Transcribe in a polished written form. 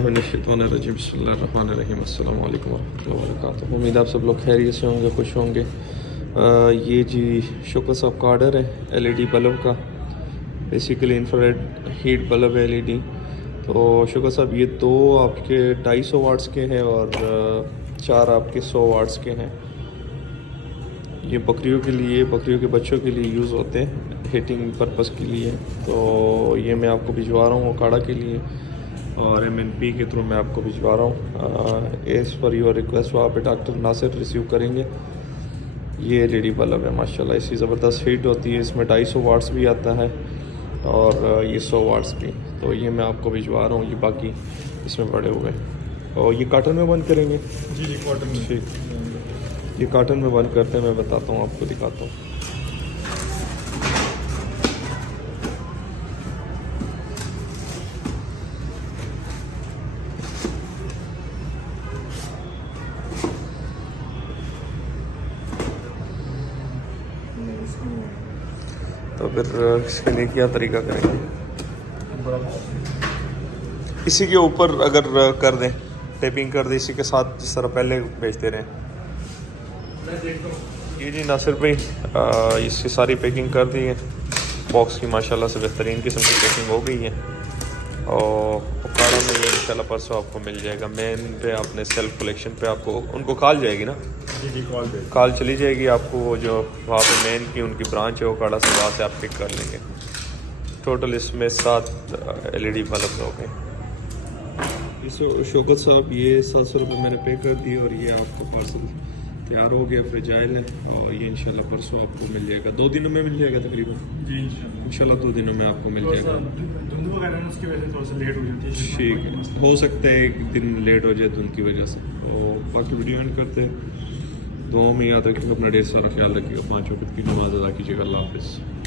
बिस्मिल्लाहिर्रहमानिर्रहीम अस्सलाम वालेकुम वरहमतुल्लाहि वबरकातुहू। उम्मीद आप सब लोग खैरियत से होंगे, खुश होंगे। ये जी शुक्र साहब का ऑर्डर है एलईडी बल्ब का। बेसिकली इंफ्रारेड हीट बल्ब है एलईडी। तो शुक्र साहब ये दो आपके 250 वाट्स के हैं और चार आपके 100 वाट्स के हैं। ये बकरियों के लिए, बकरियों के बच्चों के लिए यूज़ होते हैं, हीटिंग पर्पज़ के लिए। तो ये मैं आपको भिजवा रहा हूँ काड़ा के लिए और MNP के थ्रू मैं आपको भिजवा रहा हूँ। एज़ पर योर रिक्वेस्ट वहाँ पे डॉक्टर नासिर रिसीव करेंगे। ये एलईडी बल्ब है माशाल्लाह, इसकी ज़बरदस्त हीट होती है। इसमें 250 वाट्स भी आता है और ये 100 वाट्स भी। तो ये मैं आपको भिजवा रहा हूँ। ये बाकी इसमें पड़े हुए हैं और ये काटन में बंद करेंगे। जी कॉटन में। ठीक, ये काटन में बंद करते हैं, मैं बताता हूँ आपको, दिखाता हूँ। तो फिर इसके लिए क्या तरीका करेंगे? इसी के ऊपर अगर कर दें, टेपिंग कर दें इसी के साथ, जिस तरह पहले बेचते रहे। ये जी नासिर भाई इसकी सारी पैकिंग कर दी है। बॉक्स की माशाल्लाह से बेहतरीन किस्म की पैकिंग हो गई है और काड़ा में ये इंशाल्लाह परसों आपको मिल जाएगा। मेन पे अपने सेल्फ कलेक्शन पे आपको उनको कॉल जाएगी ना? जी कॉल चली जाएगी आपको। वो जो वहाँ पे मेन की उनकी ब्रांच है वो काड़ा से, वहाँ से आप पिक कर लेंगे। टोटल इसमें 7 एलईडी बल्ब हो गए। इस शौकत साहब ये 700 रुपये मैंने पे कर दिए और ये आपका पार्सल तैयार हो गया, फ्रिजाइल है और ये इंशाल्लाह परसों आपको मिल जाएगा। 2 दिनों में मिल जाएगा तकरीबन। जी इंशाल्लाह 2 दिनों में आपको मिल जाएगा। धुंध वगैरह में उसकी वजह से थोड़ा सा लेट हो जाती है। ठीक है, हो सकता है एक दिन लेट हो जाए धुंध की वजह से। तो बाकी वीडियो एंड करते हैं। दुआओं में याद रखिएगा, अपना ढेर सारा ख्याल रखिएगा। 5 वक्त की नमाज अदा कीजिएगा। अल्लाह हाफिज़।